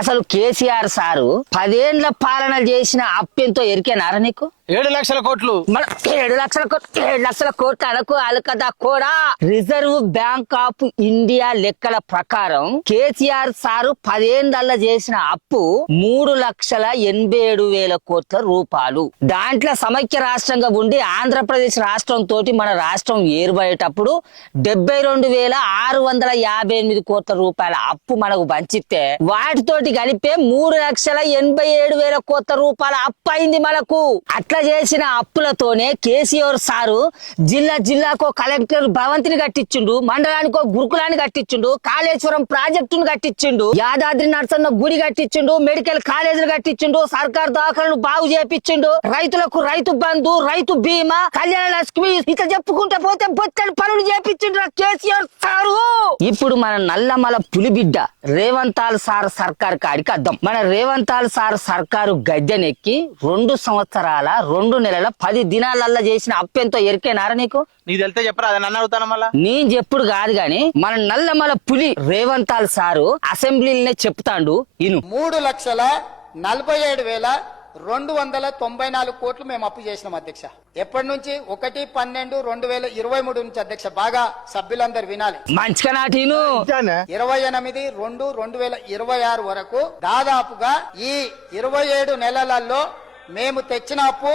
అసలు కేసీఆర్ సారు 10 ఏళ్ల పాలన చేసిన అప్పెంతో ఎరికేనారా నీకు? 7 లక్షల కోట్లు. మన 7 లక్షల కోట్లు 7 లక్షల కోట్లు అనకు అలకదా కూడా. రిజర్వ్ బ్యాంక్ ఆఫ్ ఇండియా లెక్కల ప్రకారం కేసీఆర్ సారు 10 ఏళ్లలో చేసిన అప్పు 3,87,000 కోట్ల రూపాయలు. దాంట్లో సమైక్య రాష్ట్రంగా ఉండి ఆంధ్రప్రదేశ్ రాష్ట్రం తోటి మన రాష్ట్రం ఏర్పడేటప్పుడు 72,658 కోట్ల రూపాయల అప్పు మనకు పంచితే వాటితోటి కలిపే 3,87,000 కోట్ల రూపాయల అప్పు అయింది మనకు. అట్లా చేసిన అప్పులతోనే కేసీఆర్ సారు జిల్లాకో కలెక్టర్ భవంతిని కట్టించిండు, మండలానికో గురుకులాన్ని కట్టించిండు, కాళేశ్వరం ప్రాజెక్టును కట్టించిండు, యాదాద్రి నరసన్న గుడి కట్టించిండు, మెడికల్ కాలేజీలు కట్టించిండు, సర్కార్ దవాఖానలు బాగు చేపించిండు, రైతులకు రైతు బంధు, రైతు బీమా, కళ్యాణ లక్ష్మి ఇట్లా చెప్పుకుంటే పోతే బొచ్చడి పనులు చేపించిండు కేసీఆర్ సారు. ఇప్పుడు మన నల్లమల పులిబిడ్డ రేవంతాల్ సార్ సర్కార్ కాడికి అద్దం. మన రేవంతాల్ సార్ సర్కారు గద్దెనెక్కి 2 సంవత్సరాల 2 నెలల 10 దినాలల్లా చేసిన అప్పెంతో ఎరికేనారా నీకు? నీకు తెలితే చెప్పరా, అదే నన్ను అడుగుతాను మళ్ళా. నేను చెప్పుడు కాదు గాని మన నల్లమల పులి రేవంతాల్ సారు అసెంబ్లీలోనే చెప్తాండు ఇను. 3,47,294 కోట్లు మేము అప్పు చేసినాం అధ్యక్ష. ఎప్పటి నుంచి? 1/12/2023 నుంచి అధ్యక్ష. బాగా సభ్యులందరూ వినాలి. మంచిగా నాటిను 28/2/2026 వరకు దాదాపుగా ఈ 27 నెలలలో మేము తెచ్చిన అప్పు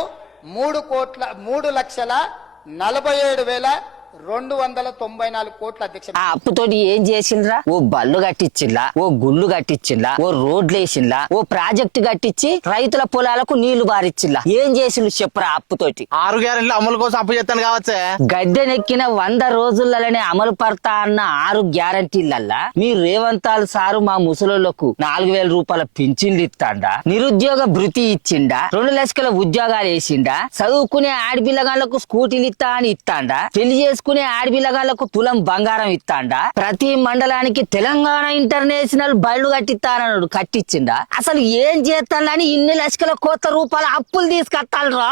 3,47,294 కోట్ల అధ్యక్ష. ఆ అప్పుతోటి ఏం చేసిండ్రా? ఓ బళ్ళు కట్టించిల్లా, ఓ గుళ్ళు కట్టించిల్లా, ఓ రోడ్లు వేసిండ్లా, ఓ ప్రాజెక్టు కట్టించి రైతుల పొలాలకు నీళ్లు బారిచ్చిల్లా. ఏం చేసిండు చెప్పరా అప్పుతోటి? 6 గ్యారెంటీలు అమలు కోసం అప్పు చేస్తాను కావచ్చే. గద్దెనెక్కిన 100 రోజులనే అమలు పడతా అన్న 6 గ్యారంటీలల్లా మీ రేవంతాల్ సారు మా ముసలోళ్లకు 4,000 రూపాయల పింఛన్లు ఇస్తాండా, నిరుద్యోగ భృతి ఇచ్చిండా, 2 లక్షల ఉద్యోగాలు వేసిండా, చదువుకునే ఆడపిల్లగాళ్లకు స్కూటీలు ఇస్తా అని ఇస్తాండా, పెళ్లి చేసుకునే ఆడపిల్లగాళ్లకు తులం బంగారం ఇస్తాండా, ప్రతి మండలానికి తెలంగాణ ఇంటర్నేషనల్ బళ్ళు కట్టిస్తానన్నాడు, కట్టించిండా? అసలు ఏం చేస్తానని ఇన్ని లక్షల కోట్ల రూపాయల అప్పులు తీసుకొస్తారా?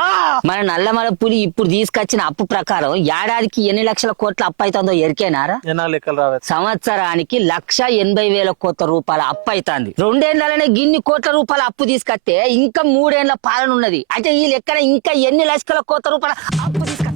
మన నల్లమల పులి ఇప్పుడు తీసుకొచ్చిన అప్పు ప్రకారం ఏడాదికి ఎన్ని లక్షల కోట్ల అప్పు అవుతుందో ఎరికేనారా? లెక్కలు రావే. సంవత్సరానికి 1,80,000 కోట్ల రూపాయల అప్పు అవుతుంది. 2 ఏళ్లనే గిన్ని కోట్ల రూపాయల అప్పు తీసుకొస్తే ఇంకా 3 ఏళ్ల పాలన ఉన్నది. అంటే ఈ లెక్కన ఇంకా ఎన్ని లక్షల కోట్ల రూపాయల అప్పు తీసుకొ